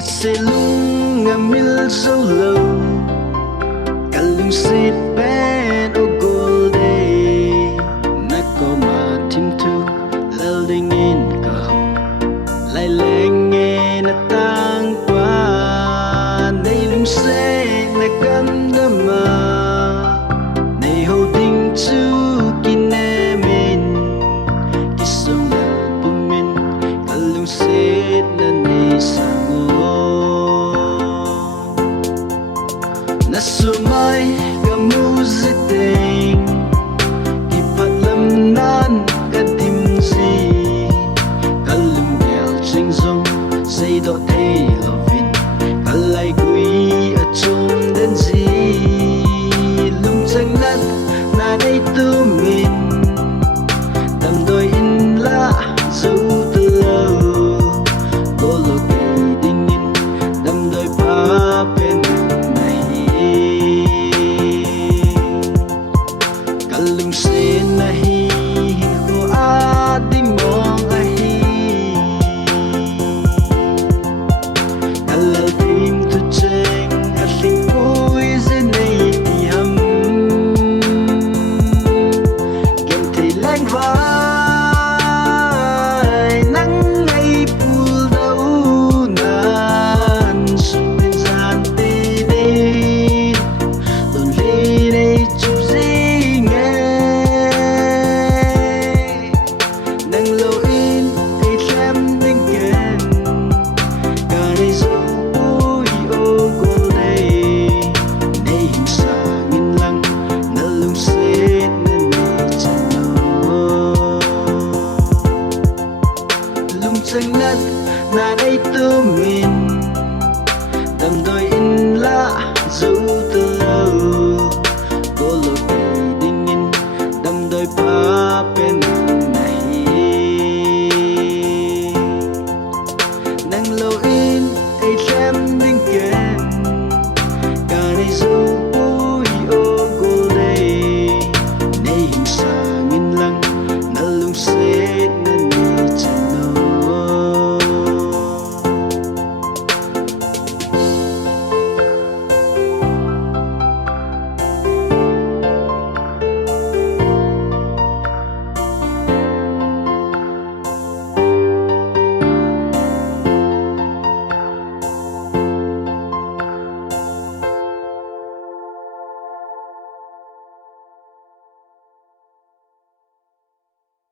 Kaselung ngamil solo kalung sit ben o golde nako matim tu lalingin ka lai lenge na tang pa nei lung se na kam dama nei holding chu kinemin kisong na pumin kalung sit na nei sango nasumay kamuziting ipatlamnan kadimzi kalumel chingzong say do ay lovin kalay kui achom denzi lumchang nat nanay tumin damdoy inla zo tulaw bolo kay dingin damdoy papen kalung sin nahi ko ating mong ahi kalal tim tu cheng ating ui zinay tiham kem thay lang vai nang ngay pul dau nan sung tin san ti din lun li day chup zing nang loin ay xem ninh ken Kari zo ui o golday Nay him sangin lang nalungsit na may chano Lungchang nat nanay tumin Damdoy inla zo